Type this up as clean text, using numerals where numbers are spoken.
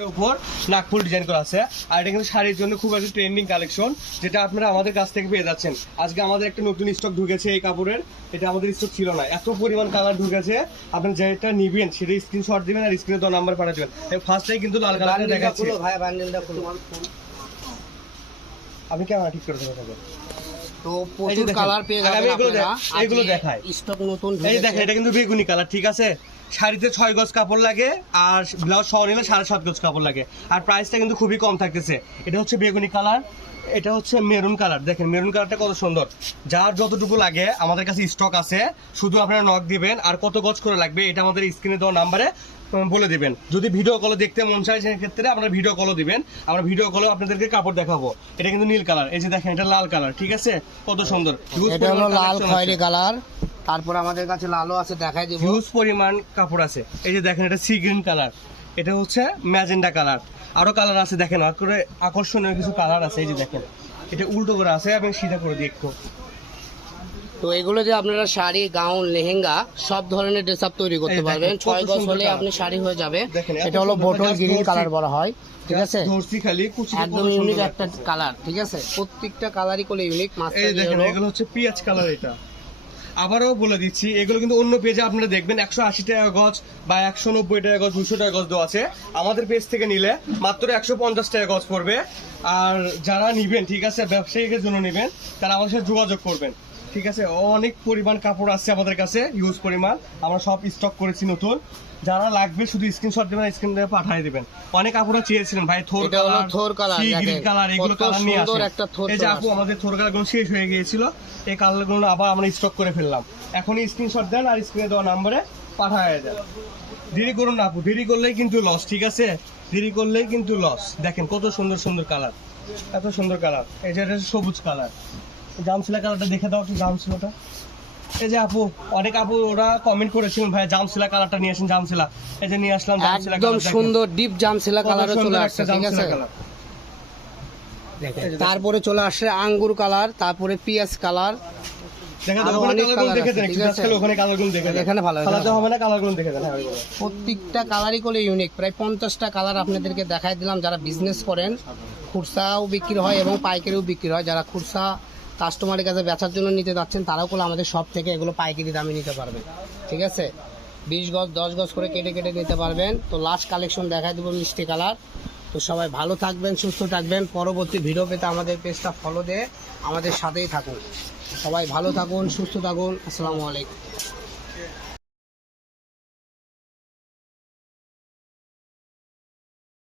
উপর নাকফুল ডিজাইন করা আছে। আর এটা কিন্তু শাড়ির জন্য খুব একটা ট্রেন্ডিং কালেকশন, যেটা আপনারা আমাদের কাছ থেকে পেয়ে যাচ্ছেন। আজকে আমাদের একটা নতুন স্টক ঢুকেছে এই কাপড়ের, এটা আমাদের স্টক ছিল না, এত পরিমাণ কালার ঢুকেছে। আপনি যেটা নিবেন সেটা স্ক্রিনশট দিবেন আর স্ক্রিনে দেওয়া নাম্বার পাঠাবেন। ফার্স্টটাই কিন্তু লাল কালারটা দেখাচ্ছি ভাই, বান্ডেলটা খুলো। আপনি ক্যামেরা ঠিক করে দেখাবেন তো প্রচুর কালার পেয়ে যাবেন আপনারা। এগুলো দেখায় স্টক নতুন, এই দেখেন এটা কিন্তু বেগুনি কালার, ঠিক আছে। শাড়িতে 6 গজ কাপড় লাগে আর ব্লাউজ সহ নিলে 7.5 গজ কাপড় লাগে। আর প্রাইসটা কিন্তু খুবই কম থাকতেছে। এটা হচ্ছে বেগুনি কালার, এটা হচ্ছে মেরুন কালার। দেখেন মেরুন কালারটা কত সুন্দর। যার যতটুকু লাগে আমাদের কাছে স্টক আছে, শুধু আপনারা নক দিবেন। আর কত গজ করে লাগবে এটা আমাদের স্ক্রিনে দেওয়া নাম্বারে বলে দিবেন। যদি ভিডিও কলে দেখতে মন চায় সেক্ষেত্রে আপনারা ভিডিও কলও দিবেন, আমরা ভিডিও কলে আপনাদেরকে কাপড় দেখাবো। এটা কিন্তু নীল কালার, এই যে দেখেন এটা লাল কালার, ঠিক আছে, কত সুন্দর। এটা হলো লাল খয়েরি কালার, তারপর আমাদের কাছে লালও আছে, দেখাই দিব। হিউজ পরিমাণ কাপড় আছে। এই যে দেখেন এটা সি গ্রিন কালার, এটা হচ্ছে ম্যাজেন্ডা কালার, আরো কালার আছে দেখেন, আর করে আকর্ষণীয় কিছু কালার আছে। এই যে দেখেন এটা উল্টো করে আছে, আমি সিধা করে দিই একটু। তো এগুলো যে আপনারা শাড়ি, গাউন, লেহেঙ্গা সব ধরনের ড্রেস আপ তৈরি করতে পারবেন। 6 গজ হলে আপনি শাড়ি হয়ে যাবে। এটা হলো বটল গ্রিন কালার বলা হয়, ঠিক আছে, ধরছি খালি একদম ইউনিক একটা কালার, ঠিক আছে। প্রত্যেকটা কালারই কোলে ইউনিক। এই দেখেন এগুলো হচ্ছে পেঁয়াজ কালার। এটা আবারও বলে দিচ্ছি, এগুলো কিন্তু অন্য পেজে আপনারা দেখবেন 180 টাকা গজ বা 190 টাকা গজ, 200 টাকা গজ দেওয়া আছে। আমাদের পেজ থেকে নিলে মাত্র 150 টাকা গজ পড়বে। আর যারা নিবেন, ঠিক আছে, ব্যবসায়ীদের জন্য নিবেন, তারা আমাদের সাথে যোগাযোগ করবেন, ঠিক আছে। অনেক পরিমাণ কাপড় আছে আমাদের কাছে, হিউজ পরিমাণ, আমরা সব স্টক করেছি নতুন। যারা লাগবে শুধু স্ক্রিনশট দিবেন, স্ক্রিন দিয়ে পাঠিয়ে দিবেন। অনেক আপুরা চেয়েছিলেন ভাই থোর কালার, সি গ্রিন কালার, এগুলো কালার নিয়ে আসেন। এই যে আপু আমাদের থোর কালারগুলো শেষ হয়ে গিয়েছিল, এই কালারগুলো আবার আমরা স্টক করে ফেললাম। এখনই স্ক্রিনশট দেন আর স্ক্রিনে দেওয়া নম্বরে পাঠিয়ে দেন। দেরি করুন না আপু, দেরি করলেই কিন্তু লস, ঠিক আছে, দেরি করলেই কিন্তু লস। দেখেন কত সুন্দর সুন্দর কালার, এত সুন্দর কালার। এই যে এটা সবুজ কালার, জামসিলা কালারটা দেখে দাও একটু, জামসিলাটা। এই যে আপু, অনেক আপু ওরা কমেন্ট করেছিলেন ভাই জামসিলা কালারটা নিয়ে আসেন, জামসিলা, এই যে নিয়ে আসলাম জামসিলা কালার। একদম সুন্দর ডিপ জামসিলা কালারও চলে আসছে, ঠিক আছে। তারপরে চলে আসছে আঙ্গুর কালার, তারপরে পিয়াজ কালার। প্রত্যেকটা কালারই করে ইউনিক। প্রায় 50টা কালার আপনাদেরকে দেখাই দিলাম। যারা বিজনেস করেন, খুচরাও বিক্রি হয় এবং পাইকারিও বিক্রি হয়। যারা খুচরা কাস্টমারের কাছে বেচার জন্য নিতে যাচ্ছেন, তারাও করে আমাদের সব থেকে এগুলো পাইকারি দামে নিতে পারবেন, ঠিক আছে। 20 গজ 10 গজ করে কেটে কেটে নিতে পারবেন। তো লাস্ট কালেকশন দেখাই দেবো মিষ্টি কালার। তো সবাই ভালো থাকবেন, সুস্থ থাকবেন। পরবর্তী ভিডিও পেতে আমাদের পেজটা ফলো দিয়ে আমাদের সাথেই থাকুন। সবাই ভালো থাকুন, সুস্থ থাকুন। আসসালামু আলাইকুম।